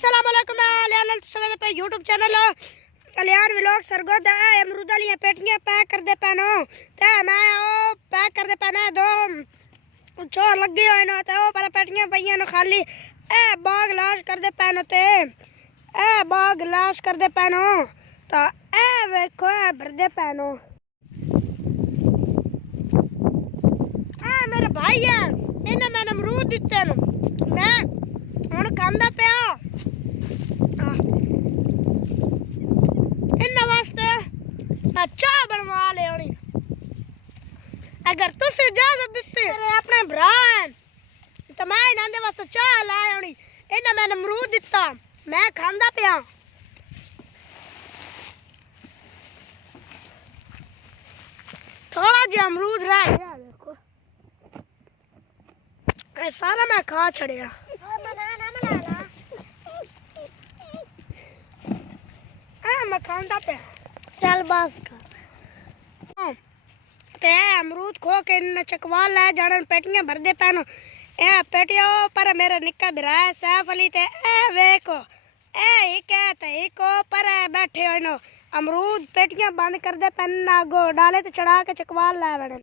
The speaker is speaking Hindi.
अस्सलाम वालेकुम सवेरे पे यूट्यूब चैनल कल्याण व्लॉग सरगोद अमरूद वाली पेटियां पैक कर दे पैनो ते मैं ओ पैक कर दे पैना दो चोर लगे हुए न ते ओ पर पेटियां पईयां न खाली ए बाग लाश कर दे पैनो ते ए बाग लाश कर दे पैनो तो ए वेखो ए भर दे पैनो ए मेरे भाई है इन्हें मैंने अमरूद दिते न मैं हुण खांदा पिया चाह बनवा ले अगर तुस इजाजत दिती अपने भरा तो मैं इन्हां दे वास्ते चाह लाए होनी इन्हें मैंने अमरूद दिता मैं खांदा पिया थोड़ा जिहा अमरूद रह गया देखो ए सारा मैं खा छड़िया मैं खांदा पिया चल बस कर ते अमरूद खो के इन चकवा ले जाने पेटियां भर दे पैनो ए पेटिया पर मेरा निक्का भरा है सैफ अली ते ए वेखो ए एक है ते एक पर बैठे हो नो अमरूद पेटियां बंद कर दे पैन आगो डाले ते चढ़ा के चकवा ले बड़े